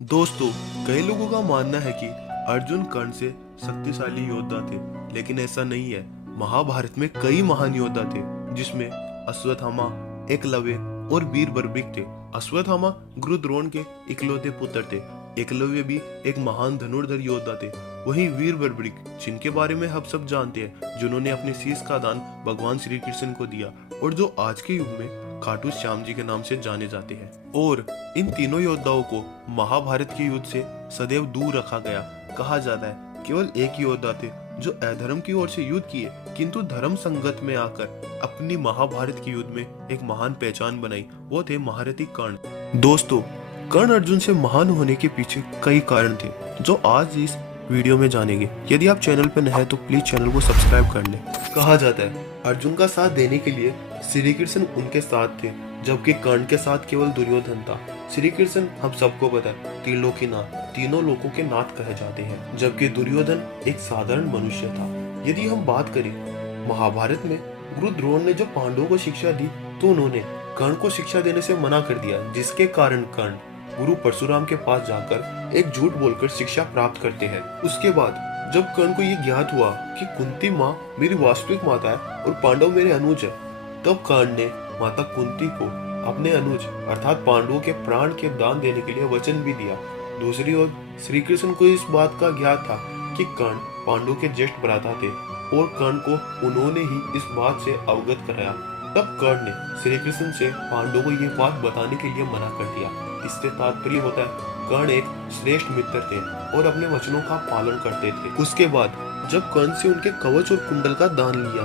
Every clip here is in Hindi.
दोस्तों, कई लोगों का मानना है कि अर्जुन कर्ण से शक्तिशाली योद्धा थे, लेकिन ऐसा नहीं है। महाभारत में कई महान योद्धा थे, जिसमें अश्वत्थामा, एकलव्य और वीर बर्बिक थे। अश्वत्थामा गुरु द्रोण के इकलौते पुत्र थे। एकलव्य भी एक महान धनुर्धर योद्धा थे। वहीं वीर बर्बिक, जिनके बारे में हम सब जानते हैं, जिन्होंने अपने शीश का दान भगवान श्री कृष्ण को दिया और जो आज के युग में खाटू श्याम जी के नाम से जाने जाते हैं। और इन तीनों योद्धाओं को महाभारत के युद्ध से सदैव दूर रखा गया। कहा जाता है केवल एक ही योद्धा थे जो अधर्म की ओर से युद्ध किए, किंतु धर्म संगत में आकर अपनी महाभारत के युद्ध में एक महान पहचान बनाई। वो थे महारथी कर्ण। दोस्तों, कर्ण अर्जुन से महान होने के पीछे कई कारण थे, जो आज इस वीडियो में जानेंगे। यदि आप चैनल पर नए हैं तो प्लीज चैनल को सब्सक्राइब कर लें। कहा जाता है अर्जुन का साथ देने के लिए श्री कृष्ण उनके साथ थे, जबकि कर्ण के साथ केवल दुर्योधन था। श्री कृष्ण हम सबको पता है त्रिलोकीनाथ, तीनों लोकों के नाथ कहे जाते हैं, जबकि दुर्योधन एक साधारण मनुष्य था। यदि हम बात करें महाभारत में, गुरु द्रोण ने जब पांडवों को शिक्षा दी तो उन्होंने कर्ण को शिक्षा देने से मना कर दिया, जिसके कारण कर्ण गुरु परशुराम के पास जाकर एक झूठ बोलकर शिक्षा प्राप्त करते हैं। उसके बाद जब कर्ण को यह ज्ञात हुआ कि कुंती माँ मेरी वास्तविक माता है और पांडव मेरे अनुज है, तब कर्ण ने माता कुंती को अपने अनुज अर्थात पांडवों के प्राण के दान देने के लिए वचन भी दिया। दूसरी ओर श्री कृष्ण को इस बात का ज्ञात था कि कर्ण पांडवों के ज्येष्ठ भ्राता थे और कर्ण को उन्होंने ही इस बात से अवगत कराया। तब कर्ण ने श्री कृष्ण से पांडवों को ये बात बताने के लिए मना कर दिया। इससे तात्पर्य होता है कर्ण एक श्रेष्ठ मित्र थे और अपने वचनों का पालन करते थे। उसके बाद जब कर्ण से उनके कवच और कुंडल का दान लिया,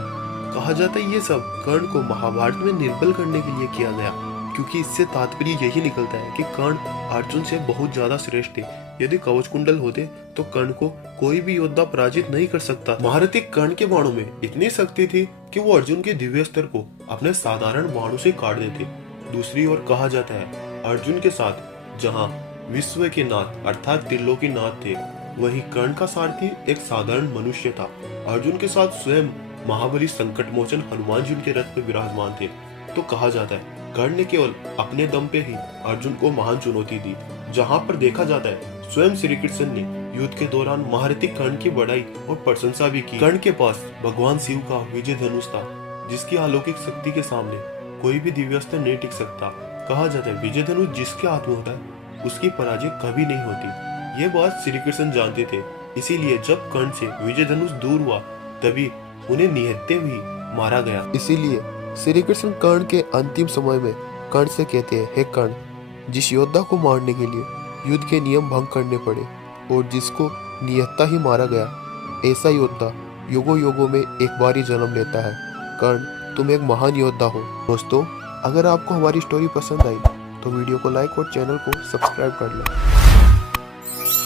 कहा जाता है ये सब कर्ण को महाभारत में निर्बल करने के लिए किया गया, क्योंकि इससे तात्पर्य यही निकलता है कि कर्ण अर्जुन से बहुत ज्यादा श्रेष्ठ थे। यदि कवच कुंडल होते तो कर्ण को कोई भी योद्धा पराजित नहीं कर सकता। महारथी कर्ण के बाणों में इतनी शक्ति थी कि वो अर्जुन के दिव्य अस्त्र को अपने साधारण बाणों से काट देते। दूसरी ओर कहा जाता है अर्जुन के साथ जहाँ विश्व के नाथ अर्थात त्रिलोकी नाथ थे, वहीं कर्ण का सारथी एक साधारण मनुष्य था। अर्जुन के साथ स्वयं महाबली संकट मोचन हनुमान जी उनके रथ पर विराजमान थे। तो कहा जाता है कर्ण ने केवल अपने दम पे ही अर्जुन को महान चुनौती दी। जहाँ पर देखा जाता है स्वयं श्री कृष्ण ने युद्ध के दौरान महारथी कर्ण की बड़ाई और प्रशंसा भी की। कर्ण के पास भगवान शिव का विजय धनुष था, जिसकी अलौकिक शक्ति के सामने कोई भी दिव्यास्त्र नहीं टिक सकता। कहा जाता है विजय धनुष जिसके हाथ में होता है उसकी पराजय कभी नहीं होती। ये बात श्री कृष्ण जानते थे, इसीलिए जब कर्ण से विजय धनुष दूर हुआ तभी उन्हें निहत्ते हुए मारा गया। इसीलिए श्री कृष्ण कर्ण के अंतिम समय में कर्ण से कहते हैं, हे कर्ण, जिस योद्धा को मारने के लिए युद्ध के नियम भंग करने पड़े और जिसको निहत्ता ही मारा गया, ऐसा योद्धा युगों युगों में एक बार ही जन्म लेता है। कर्ण, तुम एक महान योद्धा हो। दोस्तों, अगर आपको हमारी स्टोरी पसंद आई तो वीडियो को लाइक और चैनल को सब्सक्राइब कर लें।